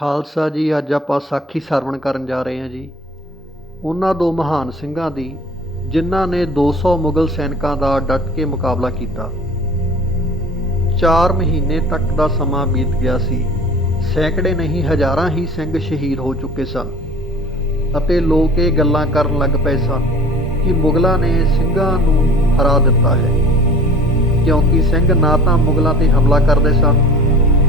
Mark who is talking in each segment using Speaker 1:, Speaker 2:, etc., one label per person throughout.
Speaker 1: ਖਾਲਸਾ ਜੀ, ਅੱਜ ਆਪਾਂ ਸਾਖੀ ਸਰਵਣ ਕਰਨ ਜਾ ਰਹੇ ਹਾਂ ਜੀ। ਉਹਨਾਂ ਦੋ ਮਹਾਨ ਸਿੰਘਾਂ ਦੀ, ਜਿਨ੍ਹਾਂ ਨੇ 200 ਮੁਗਲ ਸੈਨਿਕਾਂ ਦਾ ਡਟ ਕੇ ਮੁਕਾਬਲਾ ਕੀਤਾ। 4 ਮਹੀਨੇ ਤੱਕ ਦਾ ਸਮਾਂ ਬੀਤ ਗਿਆ ਸੀ। ਸੈਂਕੜੇ ਨਹੀਂ, ਹਜ਼ਾਰਾਂ ਹੀ ਸਿੰਘ ਸ਼ਹੀਦ ਹੋ ਚੁੱਕੇ ਸਨ। ਅਤੇ ਲੋਕ ਇਹ ਗੱਲਾਂ ਕਰਨ ਲੱਗ ਪਏ ਸਨ ਕਿ ਮੁਗਲਾਂ ਨੇ ਸਿੰਘਾਂ ਨੂੰ ਹਰਾ ਦਿੱਤਾ ਹੈ। ਕਿਉਂਕਿ ਸਿੰਘ ਨਾ ਤਾਂ ਮੁਗਲਾਂ ਤੇ ਹਮਲਾ ਕਰਦੇ ਸਨ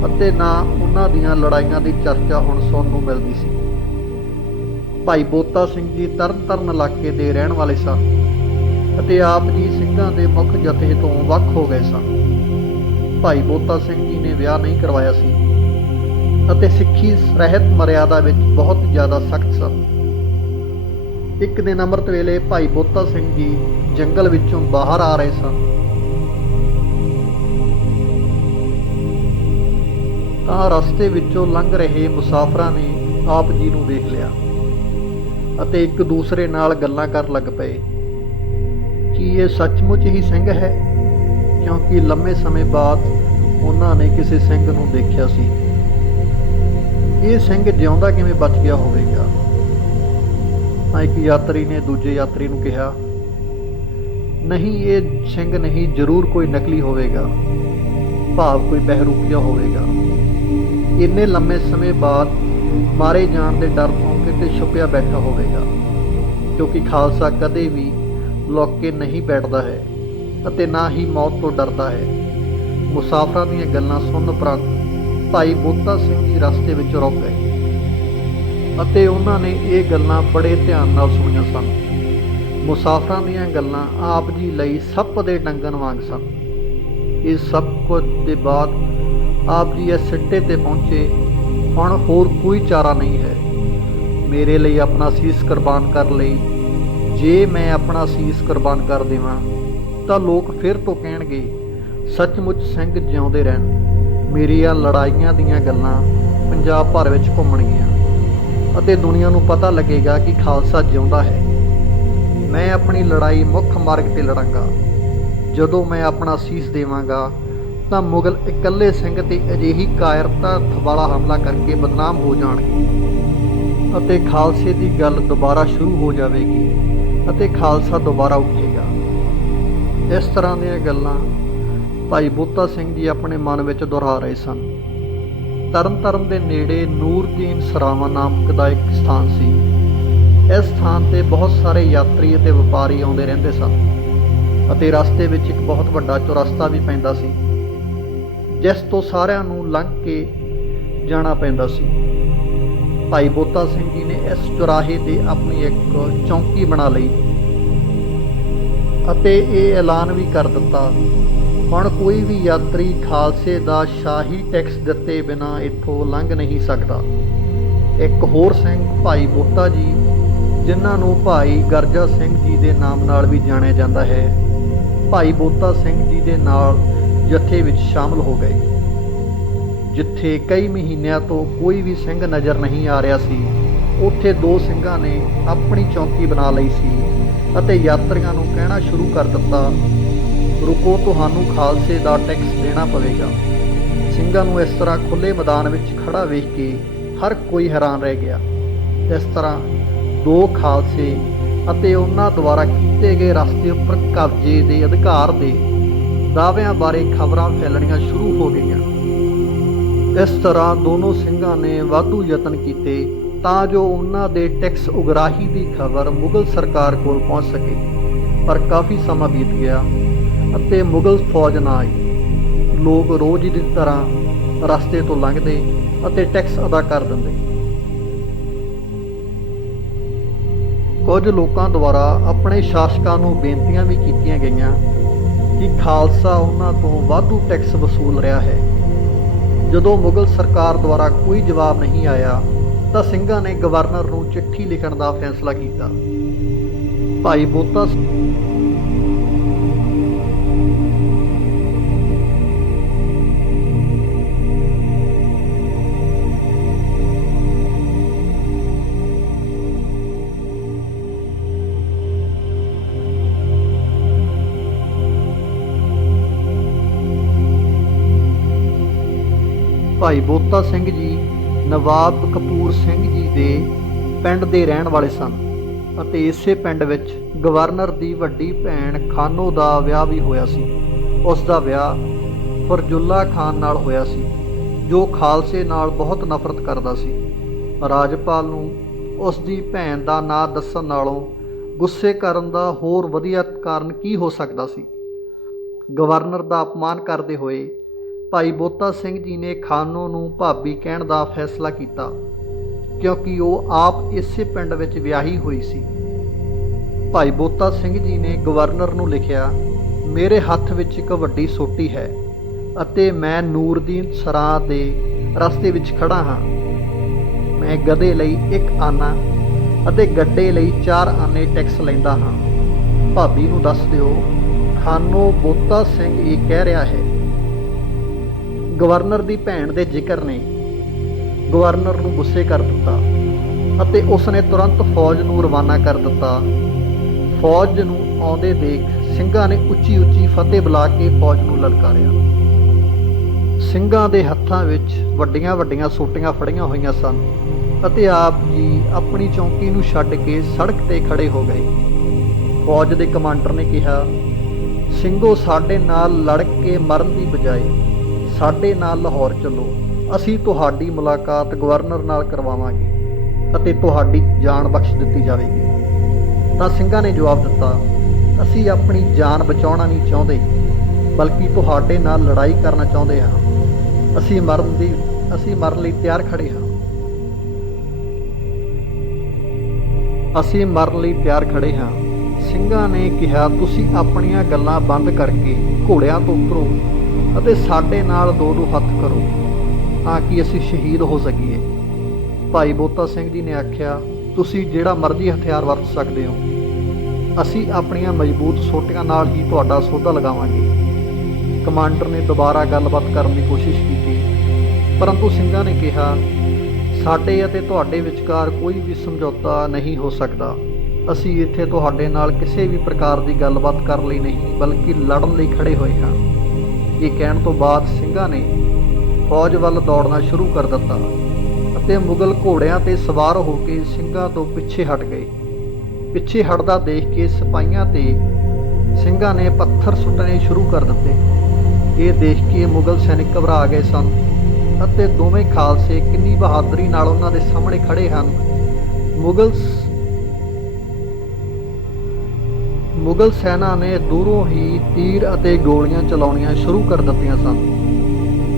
Speaker 1: ਅਤੇ ਨਾ ਉਹਨਾਂ ਦੀਆਂ ਲੜਾਈਆਂ ਦੀ ਚਰਚਾ ਹੁਣ ਸੁਣਨ ਨੂੰ ਮਿਲਦੀ ਸੀ। ਭਾਈ ਬੋਤਾ ਸਿੰਘ ਜੀ ਤਰਨਤਾਰਨ ਇਲਾਕੇ ਦੇ ਰਹਿਣ ਵਾਲੇ ਸਨ ਅਤੇ ਆਪ ਜੀ ਸਿੰਘਾਂ ਦੇ ਮੁੱਖ ਜਥੇ ਤੋਂ ਵੱਖ ਹੋ ਗਏ ਸਨ। ਭਾਈ ਬੋਤਾ ਸਿੰਘ ਜੀ ਨੇ ਵਿਆਹ ਨਹੀਂ ਕਰਵਾਇਆ ਸੀ ਅਤੇ ਸਿੱਖੀ ਰਹਿਤ ਮਰਿਆਦਾ ਵਿੱਚ ਬਹੁਤ ਜ਼ਿਆਦਾ ਸਖਤ ਸਨ। ਇੱਕ ਦਿਨ ਅੰਮ੍ਰਿਤ ਵੇਲੇ ਭਾਈ ਬੋਤਾ ਸਿੰਘ ਜੀ ਜੰਗਲ ਵਿੱਚੋਂ ਬਾਹਰ ਆ ਰਹੇ ਸਨ। ਤਾਂ ਰਸਤੇ ਵਿੱਚੋਂ ਲੰਘ ਰਹੇ ਮੁਸਾਫਰਾਂ ਨੇ ਆਪ ਜੀ ਨੂੰ ਵੇਖ ਲਿਆ ਅਤੇ ਇੱਕ ਦੂਸਰੇ ਨਾਲ ਗੱਲਾਂ ਕਰਨ ਲੱਗ ਪਏ। ਕਿ ਇਹ ਸੱਚਮੁੱਚ ਹੀ ਸਿੰਘ ਹੈ? ਕਿਉਂਕਿ ਲੰਮੇ ਸਮੇਂ ਬਾਅਦ ਉਹਨਾਂ ਨੇ ਕਿਸੇ ਸਿੰਘ ਨੂੰ ਦੇਖਿਆ ਸੀ। ਇਹ ਸਿੰਘ ਜਿਉਂਦਾ ਕਿਵੇਂ ਬਚ ਗਿਆ ਹੋਵੇਗਾ? ਤਾਂ ਇੱਕ ਯਾਤਰੀ ਨੇ ਦੂਜੇ ਯਾਤਰੀ ਨੂੰ ਕਿਹਾ, ਨਹੀਂ, ਇਹ ਸਿੰਘ ਨਹੀਂ, ਜ਼ਰੂਰ ਕੋਈ ਨਕਲੀ ਹੋਵੇਗਾ। ਭਾਵ ਕੋਈ ਬਹਿਰੂਪੀਆ ਹੋਵੇਗਾ। ਇੰਨੇ ਲੰਮੇ ਸਮੇਂ ਬਾਅਦ ਮਾਰੇ ਜਾਣ ਦੇ ਡਰ ਤੋਂ ਕਿਤੇ ਛੁਪਿਆ ਬੈਠਾ ਹੋਵੇਗਾ, ਕਿਉਂਕਿ ਖਾਲਸਾ ਕਦੇ ਵੀ ਲੁੱਕ ਕੇ ਨਹੀਂ ਬੈਠਦਾ ਹੈ ਅਤੇ ਨਾ ਹੀ ਮੌਤ ਤੋਂ ਡਰਦਾ ਹੈ। ਮੁਸਾਫਰਾਂ ਦੀਆਂ ਗੱਲਾਂ ਸੁਣਨ ਉਪਰੰਤ ਭਾਈ ਬੋਤਾ ਸਿੰਘ ਜੀ ਰਸਤੇ ਵਿੱਚ ਰੁਕ ਗਏ ਅਤੇ ਉਹਨਾਂ ਨੇ ਇਹ ਗੱਲਾਂ ਬੜੇ ਧਿਆਨ ਨਾਲ ਸੁਣੀਆਂ ਸਨ। ਮੁਸਾਫਰਾਂ ਦੀਆਂ ਗੱਲਾਂ ਆਪ ਜੀ ਲਈ ਸੱਪ ਦੇ ਡੰਗਣ ਵਾਂਗ ਸਨ। ਇਹ ਸਭ ਕੁਝ ਦੇ ਬਾਅਦ ਆਪ ਜੀ ਇਸ ਸਿੱਟੇ ਤੇ ਪਹੁੰਚੇ। ਹੁਣ ਹੋਰ ਕੋਈ ਚਾਰਾ ਨਹੀਂ ਹੈ। ਮੇਰੇ ਲਈ ਆਪਣਾ ਸੀਸ ਕੁਰਬਾਨ ਕਰ ਲਈ। ਜੇ ਮੈਂ ਆਪਣਾ ਸੀਸ ਕੁਰਬਾਨ ਕਰ ਦੇਵਾਂ, ਤਾਂ ਲੋਕ ਫਿਰ ਤੋਂ ਕਹਿਣਗੇ, ਸੱਚਮੁੱਚ ਸਿੰਘ ਜਿਉਂਦੇ ਰਹਿਣ। ਮੇਰੀਆਂ ਲੜਾਈਆਂ ਦੀਆਂ ਗੱਲਾਂ ਪੰਜਾਬ ਭਰ ਵਿੱਚ ਘੁੰਮਣਗੀਆਂ ਅਤੇ ਦੁਨੀਆ ਨੂੰ ਪਤਾ ਲੱਗੇਗਾ ਕਿ ਖਾਲਸਾ ਜਿਉਂਦਾ ਹੈ। ਮੈਂ ਆਪਣੀ ਲੜਾਈ ਮੁੱਖ ਮਾਰਗ ਤੇ ਲੜਾਂਗਾ। ਜਦੋਂ ਮੈਂ ਆਪਣਾ ਸੀਸ ਦੇਵਾਂਗਾ ਤਾਂ ਮੁਗਲ ਇਕੱਲੇ ਸਿੰਘ ਤੇ ਅਜਿਹੀ ਕਾਇਰਤਾ ਵਾਲਾ ਹਮਲਾ ਕਰਕੇ ਬਦਨਾਮ ਹੋ ਜਾਣਗੇ ਅਤੇ ਖਾਲਸੇ ਦੀ ਗੱਲ ਦੁਬਾਰਾ ਸ਼ੁਰੂ ਹੋ ਜਾਵੇਗੀ ਅਤੇ ਖਾਲਸਾ ਦੁਬਾਰਾ ਉੱਠੇਗਾ। ਇਸ ਤਰ੍ਹਾਂ ਦੀਆਂ ਗੱਲਾਂ ਭਾਈ ਬੋਤਾ ਸਿੰਘ ਜੀ ਆਪਣੇ ਮਨ ਵਿੱਚ ਦੁਹਰਾ ਰਹੇ ਸਨ। ਤਰਨਤਾਰਨ ਦੇ ਨੇੜੇ ਨੂਰਦੀਨ ਸਰਾਵਾ ਨਾਮਕ ਦਾ ਇੱਕ ਸਥਾਨ ਸੀ। ਇਸ ਸਥਾਨ ਤੇ ਬਹੁਤ ਸਾਰੇ ਯਾਤਰੀ ਅਤੇ ਵਪਾਰੀ ਆਉਂਦੇ ਰਹਿੰਦੇ ਸਨ ਅਤੇ ਰਸਤੇ ਵਿੱਚ ਇੱਕ ਬਹੁਤ ਵੱਡਾ ਚੌਰਸਤਾ ਵੀ ਪੈਂਦਾ ਸੀ। ਜਿਸ ਤੋਂ ਸਾਰਿਆਂ ਨੂੰ ਲੰਘ ਕੇ ਜਾਣਾ ਪੈਂਦਾ ਸੀ। ਭਾਈ ਬੋਤਾ ਸਿੰਘ ਜੀ ਨੇ ਇਸ ਚੁਰਾਹੇ ਤੇ ਆਪਣੀ ਇੱਕ ਚੌਂਕੀ ਬਣਾ ਲਈ ਅਤੇ ਇਹ ਐਲਾਨ ਵੀ ਕਰ ਦਿੱਤਾ। ਹੁਣ ਕੋਈ ਵੀ ਯਾਤਰੀ ਖਾਲਸੇ ਦਾ ਸ਼ਾਹੀ ਟੈਕਸ ਦਿੱਤੇ ਬਿਨਾ ਇੱਥੋਂ ਲੰਘ ਨਹੀਂ ਸਕਦਾ। ਇੱਕ ਹੋਰ ਸਿੰਘ ਭਾਈ ਬੋਤਾ ਜੀ, ਜਿਨ੍ਹਾਂ ਨੂੰ ਭਾਈ ਗਰਜਾ ਸਿੰਘ ਜੀ ਦੇ ਨਾਮ ਨਾਲ ਵੀ ਜਾਣਿਆ ਜਾਂਦਾ ਹੈ। ਭਾਈ ਬੋਤਾ ਸਿੰਘ ਜੀ ਦੇ ਨਾਲ ਜਥੇ ਵਿੱਚ ਸ਼ਾਮਲ ਹੋ ਗਏ। ਜਿੱਥੇ ਕਈ ਮਹੀਨਿਆਂ ਤੋਂ ਕੋਈ ਵੀ ਸਿੰਘ ਨਜ਼ਰ ਨਹੀਂ ਆ ਰਿਹਾ ਸੀ, ਉੱਥੇ ਦੋ ਸਿੰਘਾਂ ਨੇ ਆਪਣੀ ਚੌਂਕੀ ਬਣਾ ਲਈ ਸੀ ਅਤੇ ਯਾਤਰੀਆਂ ਨੂੰ ਕਹਿਣਾ ਸ਼ੁਰੂ ਕਰ ਦਿੱਤਾ, ਰੁਕੋ, ਤੁਹਾਨੂੰ ਖਾਲਸੇ ਦਾ ਟੈਕਸ ਦੇਣਾ ਪਵੇਗਾ। ਸਿੰਘਾਂ ਨੂੰ ਇਸ ਤਰ੍ਹਾਂ ਖੁੱਲੇ ਮੈਦਾਨ ਵਿੱਚ ਖੜਾ ਵੇਖ ਕੇ ਹਰ ਕੋਈ ਹੈਰਾਨ ਰਹਿ ਗਿਆ। ਇਸ ਤਰ੍ਹਾਂ ਦੋ ਖਾਲਸੇ ਅਤੇ ਉਹਨਾਂ ਦੁਆਰਾ ਕੀਤੇ ਗਏ ਰਸਤੇ ਉੱਪਰ ਕਬਜ਼ੇ ਦੇ ਅਧਿਕਾਰ ਦੇ ਦਾਅਵਿਆਂ ਬਾਰੇ ਖਬਰਾਂ ਫੈਲਣੀਆਂ ਸ਼ੁਰੂ ਹੋ ਗਈਆਂ। ਇਸ ਤਰ੍ਹਾਂ ਦੋਨੋਂ ਸਿੰਘਾਂ ਨੇ ਵਾਧੂ ਯਤਨ ਕੀਤੇ ਤਾਂ ਜੋ ਉਹਨਾਂ ਦੇ ਟੈਕਸ ਉਗਰਾਹੀ ਦੀ ਖਬਰ ਮੁਗਲ ਸਰਕਾਰ ਕੋਲ ਪਹੁੰਚ ਸਕੇ। ਪਰ ਕਾਫੀ ਸਮਾਂ ਬੀਤ ਗਿਆ ਅਤੇ ਮੁਗਲ ਫੌਜ ਨਾ ਆਈ। ਲੋਕ ਰੋਜ਼ ਦੀ ਤਰ੍ਹਾਂ ਰਸਤੇ ਤੋਂ ਲੰਘਦੇ ਅਤੇ ਟੈਕਸ ਅਦਾ ਕਰ ਦਿੰਦੇ। ਕੁਝ ਲੋਕਾਂ ਦੁਆਰਾ ਆਪਣੇ ਸ਼ਾਸਕਾਂ ਨੂੰ ਬੇਨਤੀਆਂ ਵੀ ਕੀਤੀਆਂ ਗਈਆਂ ਕਿ ਖਾਲਸਾ ਉਹਨਾਂ ਤੋਂ ਵਾਧੂ ਟੈਕਸ ਵਸੂਲ ਰਿਹਾ ਹੈ। ਜਦੋਂ ਮੁਗਲ ਸਰਕਾਰ ਦੁਆਰਾ ਕੋਈ ਜਵਾਬ ਨਹੀਂ ਆਇਆ, ਤਾਂ ਸਿੰਘਾਂ ਨੇ ਗਵਰਨਰ ਨੂੰ ਚਿੱਠੀ ਲਿਖਣ ਦਾ ਫੈਸਲਾ ਕੀਤਾ। ਭਾਈ ਬੋਤਾ ਭਾਈ ਬੋਤਾ ਸਿੰਘ ਜੀ, ਨਵਾਬ ਕਪੂਰ ਸਿੰਘ ਜੀ ਦੇ ਪਿੰਡ ਦੇ ਰਹਿਣ ਵਾਲੇ ਸਨ ਅਤੇ ਇਸੇ ਪਿੰਡ ਵਿੱਚ ਗਵਰਨਰ ਦੀ ਵੱਡੀ ਭੈਣ ਖਾਨੋ ਦਾ ਵਿਆਹ ਵੀ ਹੋਇਆ ਸੀ। ਉਸ ਦਾ ਵਿਆਹ ਫਰਜੁੱਲਾ ਖਾਨ ਨਾਲ ਹੋਇਆ ਸੀ, ਜੋ ਖਾਲਸੇ ਨਾਲ ਬਹੁਤ ਨਫ਼ਰਤ ਕਰਦਾ ਸੀ। ਰਾਜਪਾਲ ਨੂੰ ਉਸ ਦੀ ਭੈਣ ਦਾ ਨਾਂ ਦੱਸਣ ਨਾਲੋਂ ਗੁੱਸੇ ਕਰਨ ਦਾ ਹੋਰ ਵਧੀਆ ਕਾਰਨ ਕੀ ਹੋ ਸਕਦਾ ਸੀ? ਗਵਰਨਰ ਦਾ ਅਪਮਾਨ ਕਰਦੇ ਹੋਏ ਭਾਈ ਬੋਤਾ ਸਿੰਘ ਜੀ ਨੇ ਖਾਨੋ ਨੂੰ ਭਾਬੀ ਕਹਿਣ ਦਾ ਫੈਸਲਾ ਕੀਤਾ, ਕਿਉਂਕਿ ਉਹ ਆਪ ਇਸੇ ਪਿੰਡ ਵਿੱਚ ਵਿਆਹੀ ਹੋਈ ਸੀ। ਭਾਈ ਬੋਤਾ ਸਿੰਘ ਜੀ ਨੇ ਗਵਰਨਰ ਨੂੰ ਲਿਖਿਆ, ਮੇਰੇ ਹੱਥ ਵਿੱਚ ਇੱਕ ਵੱਡੀ ਸੋਟੀ ਹੈ ਅਤੇ ਮੈਂ ਨੂਰਦੀਨ ਸਰਾਂ ਦੇ ਰਸਤੇ ਵਿੱਚ ਖੜਾ ਹਾਂ। ਮੈਂ ਗਧੇ ਲਈ ਇੱਕ ਆਨਾ ਅਤੇ ਗੱਡੇ ਲਈ ਚਾਰ ਆਨੇ ਟੈਕਸ ਲੈਂਦਾ ਹਾਂ। ਭਾਬੀ ਨੂੰ ਦੱਸ ਦਿਓ, ਖਾਨੋ ਬੋਤਾ ਸਿੰਘ ਇਹ ਕਹਿ ਰਿਹਾ ਹੈ ਗਵਰਨਰ ਦੀ ਭੈਣ ਦੇ ਜ਼ਿਕਰ ਨੇ। ਗਵਰਨਰ ਨੂੰ ਗੁੱਸੇ ਕਰ ਦਿੱਤਾ ਅਤੇ ਉਸ ਨੇ ਤੁਰੰਤ ਫੌਜ ਨੂੰ ਰਵਾਨਾ ਕਰ ਦਿੱਤਾ। ਫੌਜ ਨੂੰ ਆਉਂਦੇ ਦੇਖ ਸਿੰਘਾਂ ਨੇ ਉੱਚੀ ਉੱਚੀ ਫਤਿਹ ਬੁਲਾ ਕੇ ਫੌਜ ਨੂੰ ਲਲਕਾਰਿਆ। ਸਿੰਘਾਂ ਦੇ ਹੱਥਾਂ ਵਿੱਚ ਵੱਡੀਆਂ ਵੱਡੀਆਂ ਸੋਟੀਆਂ ਫੜੀਆਂ ਹੋਈਆਂ ਸਨ ਅਤੇ ਆਪ ਜੀ ਆਪਣੀ ਚੌਂਕੀ ਨੂੰ ਛੱਡ ਕੇ ਸੜਕ ਤੇ ਖੜੇ ਹੋ ਗਏ। ਫੌਜ ਦੇ ਕਮਾਂਡਰ ਨੇ ਕਿਹਾ, ਸਿੰਘੋ, ਸਾਡੇ ਨਾਲ ਲੜ ਕੇ ਮਰਨ ਦੀ ਬਜਾਏ ਸਾਡੇ ਨਾਲ ਲਾਹੌਰ ਚੱਲੋ। ਅਸੀਂ ਤੁਹਾਡੀ ਮੁਲਾਕਾਤ ਗਵਰਨਰ ਨਾਲ ਕਰਵਾਵਾਂਗੇ ਅਤੇ ਤੁਹਾਡੀ ਜਾਨ ਬਖਸ਼ ਦਿੱਤੀ ਜਾਵੇਗੀ। ਤਾਂ ਸਿੰਘਾਂ ਨੇ ਜਵਾਬ ਦਿੱਤਾ, ਅਸੀਂ ਆਪਣੀ ਜਾਨ ਬਚਾਉਣਾ ਨਹੀਂ ਚਾਹੁੰਦੇ, ਬਲਕਿ ਤੁਹਾਡੇ ਨਾਲ ਲੜਾਈ ਕਰਨਾ ਚਾਹੁੰਦੇ ਹਾਂ। ਅਸੀਂ ਮਰਨ ਦੀ, ਅਸੀਂ ਮਰਨ ਲਈ ਤਿਆਰ ਖੜੇ ਹਾਂ। ਅਸੀਂ ਮਰਨ ਲਈ ਤਿਆਰ ਖੜੇ ਹਾਂ। ਸਿੰਘਾਂ ਨੇ ਕਿਹਾ, ਤੁਸੀਂ ਆਪਣੀਆਂ ਗੱਲਾਂ ਬੰਦ ਕਰਕੇ ਘੋੜਿਆਂ ਤੋਂ ਉਤਰੋ। ਅਤੇ ਸਾਡੇ ਨਾਲ ਦੋ ਦੋ ਹੱਥ ਕਰੋ, ਤਾਂ ਕਿ ਅਸੀਂ ਸ਼ਹੀਦ ਹੋ ਸਕੀਏ। ਭਾਈ ਬੋਤਾ ਸਿੰਘ ਜੀ ਨੇ ਆਖਿਆ, ਤੁਸੀਂ ਜਿਹੜਾ ਮਰਜ਼ੀ ਹਥਿਆਰ ਵਰਤ ਸਕਦੇ ਹੋ। ਅਸੀਂ ਆਪਣੀਆਂ ਮਜ਼ਬੂਤ ਸੋਟੀਆਂ ਨਾਲ ਹੀ ਤੁਹਾਡਾ ਸੌਦਾ ਲਗਾਵਾਂਗੇ। ਕਮਾਂਡਰ ਨੇ ਦੁਬਾਰਾ ਗੱਲਬਾਤ ਕਰਨ ਦੀ ਕੋਸ਼ਿਸ਼ ਕੀਤੀ, ਪਰੰਤੂ ਸਿੰਘਾਂ ਨੇ ਕਿਹਾ, ਸਾਡੇ ਅਤੇ ਤੁਹਾਡੇ ਵਿਚਕਾਰ ਕੋਈ ਵੀ ਸਮਝੌਤਾ ਨਹੀਂ ਹੋ ਸਕਦਾ। ਅਸੀਂ ਇੱਥੇ ਤੁਹਾਡੇ ਨਾਲ ਕਿਸੇ ਵੀ ਪ੍ਰਕਾਰ ਦੀ ਗੱਲਬਾਤ ਕਰਨ ਲਈ ਨਹੀਂ, ਬਲਕਿ ਲੜਨ ਲਈ ਖੜੇ ਹੋਏ ਹਾਂ। ਇਹ ਕਹਿਣ ਤੋਂ ਬਾਅਦ ਸਿੰਘਾਂ ਨੇ ਫੌਜ ਵੱਲ ਦੌੜਨਾ ਸ਼ੁਰੂ ਕਰ ਦਿੱਤਾ ਅਤੇ ਮੁਗਲ ਘੋੜਿਆਂ ਤੇ ਸਵਾਰ ਹੋ ਕੇ ਸਿੰਘਾਂ ਤੋਂ ਪਿੱਛੇ ਹਟ ਗਏ। ਪਿੱਛੇ ਹਟਦਾ ਦੇਖ ਕੇ ਸਿਪਾਹੀਆਂ ਤੇ ਸਿੰਘਾਂ ਨੇ ਪੱਥਰ ਸੁੱਟਣੇ ਸ਼ੁਰੂ ਕਰ ਦਿੱਤੇ। ਇਹ ਦੇਖ ਕੇ ਮੁਗਲ ਸੈਨਿਕ ਘਬਰਾ ਗਏ ਸਨ ਅਤੇ ਦੋਵੇਂ ਖਾਲਸੇ ਕਿੰਨੀ ਬਹਾਦਰੀ ਨਾਲ ਉਹਨਾਂ ਦੇ ਸਾਹਮਣੇ ਖੜੇ ਹਨ। ਮੁਗਲ ਮੁਗਲ ਸੈਨਾ ਨੇ ਦੂਰੋਂ ਹੀ ਤੀਰ ਅਤੇ ਗੋਲੀਆਂ ਚਲਾਉਣੀਆਂ ਸ਼ੁਰੂ ਕਰ ਦਿੱਤੀਆਂ ਸਨ।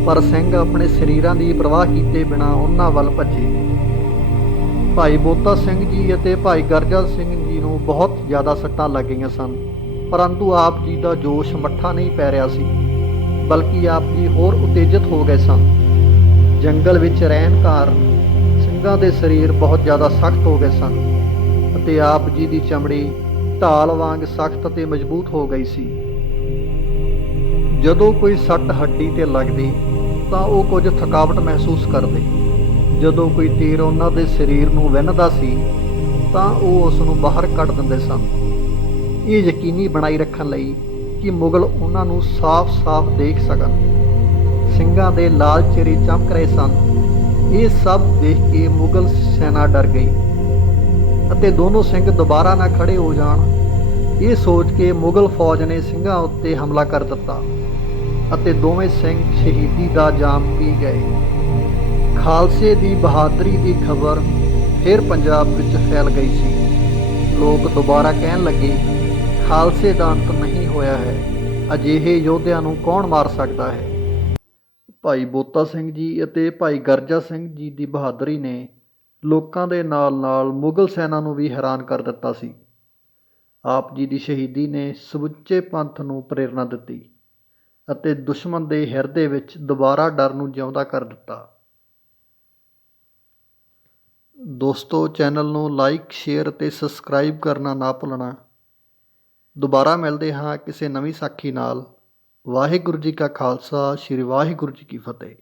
Speaker 1: ਪਰ ਸਿੰਘ ਆਪਣੇ ਸਰੀਰਾਂ ਦੀ ਪਰਵਾਹ ਕੀਤੇ ਬਿਨਾਂ ਉਹਨਾਂ ਵੱਲ ਭੱਜੇ। ਭਾਈ ਬੋਤਾ ਸਿੰਘ ਜੀ ਅਤੇ ਭਾਈ ਗਰਜਾ ਸਿੰਘ ਜੀ ਨੂੰ ਬਹੁਤ ਜ਼ਿਆਦਾ ਸੱਟਾਂ ਲੱਗ ਗਈਆਂ ਸਨ। ਪਰੰਤੂ ਆਪ ਜੀ ਦਾ ਜੋਸ਼ ਮੱਠਾ ਨਹੀਂ ਪੈ ਰਿਹਾ ਸੀ, ਬਲਕਿ ਆਪ ਜੀ ਹੋਰ ਉਤੇਜਿਤ ਹੋ ਗਏ ਸਨ। ਜੰਗਲ ਵਿੱਚ ਰਹਿਣ ਕਾਰਨ ਸਿੰਘਾਂ ਦੇ ਸਰੀਰ ਬਹੁਤ ਜ਼ਿਆਦਾ ਸਖਤ ਹੋ ਗਏ ਸਨ ਅਤੇ ਆਪ ਜੀ ਦੀ ਚਮੜੀ ਢਾਲ ਵਾਂਗ ਸਖਤ ਅਤੇ ਮਜ਼ਬੂਤ ਹੋ ਗਈ ਸੀ। ਜਦੋਂ ਕੋਈ ਸੱਟ ਹੱਡੀ ਤੇ ਲੱਗਦੀ, ਤਾਂ ਉਹ ਕੁਝ ਥਕਾਵਟ ਮਹਿਸੂਸ ਕਰਦੇ। ਜਦੋਂ ਕੋਈ ਤੀਰ ਉਹਨਾਂ ਦੇ ਸਰੀਰ ਨੂੰ ਵਿੰਨਦਾ ਸੀ, ਤਾਂ ਉਹ ਉਸ ਨੂੰ ਬਾਹਰ ਕੱਢ ਦਿੰਦੇ ਸਨ। ਇਹ ਯਕੀਨੀ ਬਣਾਈ ਰੱਖਣ ਲਈ ਕਿ ਮੁਗਲ ਉਹਨਾਂ ਨੂੰ ਸਾਫ਼-ਸਾਫ਼ ਦੇਖ ਸਕਣ। ਸਿੰਘਾਂ ਦੇ ਲਾਲ ਚਿਹਰੇ ਚਮਕ ਰਹੇ ਸਨ। ਇਹ ਸਭ ਦੇਖ ਕੇ ਮੁਗਲ ਸੈਨਾ ਡਰ ਗਈ। ਅਤੇ ਦੋਨੋਂ ਸਿੰਘ ਦੁਬਾਰਾ ਨਾ ਖੜੇ ਹੋ ਜਾਣ। ਇਹ ਸੋਚ ਕੇ ਮੁਗਲ ਫੌਜ ਨੇ ਸਿੰਘਾਂ ਉੱਤੇ ਹਮਲਾ ਕਰ ਦਿੱਤਾ ਅਤੇ ਦੋਵੇਂ ਸਿੰਘ ਸ਼ਹੀਦੀ ਦਾ ਜਾਮ ਪੀ ਗਏ। ਖਾਲਸੇ ਦੀ ਬਹਾਦਰੀ ਦੀ ਖਬਰ ਫਿਰ ਪੰਜਾਬ ਵਿੱਚ ਫੈਲ ਗਈ ਸੀ। ਲੋਕ ਦੁਬਾਰਾ ਕਹਿਣ ਲੱਗੇ, ਖਾਲਸੇ ਦਾ ਅੰਤ ਨਹੀਂ ਹੋਇਆ ਹੈ। ਅਜਿਹੇ ਯੋਧਿਆਂ ਨੂੰ ਕੌਣ ਮਾਰ ਸਕਦਾ ਹੈ? ਭਾਈ ਬੋਤਾ ਸਿੰਘ ਜੀ ਅਤੇ ਭਾਈ ਗਰਜਾ ਸਿੰਘ ਜੀ ਦੀ ਬਹਾਦਰੀ ਨੇ ਲੋਕਾਂ ਦੇ ਨਾਲ-ਨਾਲ ਮੁਗਲ ਸੈਨਾ ਨੂੰ ਵੀ ਹੈਰਾਨ ਕਰ ਦਿੱਤਾ ਸੀ। ਆਪ ਜੀ ਦੀ ਸ਼ਹੀਦੀ ਨੇ ਸਮੁੱਚੇ ਪੰਥ ਨੂੰ ਪ੍ਰੇਰਨਾ ਦਿੱਤੀ ਅਤੇ ਦੁਸ਼ਮਣ ਦੇ ਹਿਰਦੇ ਵਿੱਚ ਦੁਬਾਰਾ ਡਰ ਨੂੰ ਜਿਉਂਦਾ ਕਰ ਦਿੱਤਾ। ਦੋਸਤੋ, ਚੈਨਲ ਨੂੰ ਲਾਈਕ, ਸ਼ੇਅਰ ਅਤੇ ਸਬਸਕ੍ਰਾਈਬ ਕਰਨਾ ਨਾ ਭੁੱਲਣਾ। ਦੁਬਾਰਾ ਮਿਲਦੇ ਹਾਂ ਕਿਸੇ ਨਵੀਂ ਸਾਖੀ ਨਾਲ। ਵਾਹਿਗੁਰੂ ਜੀ ਕਾ ਖਾਲਸਾ, ਸ੍ਰੀ ਵਾਹਿਗੁਰੂ ਜੀ ਕੀ ਫਤਿਹ।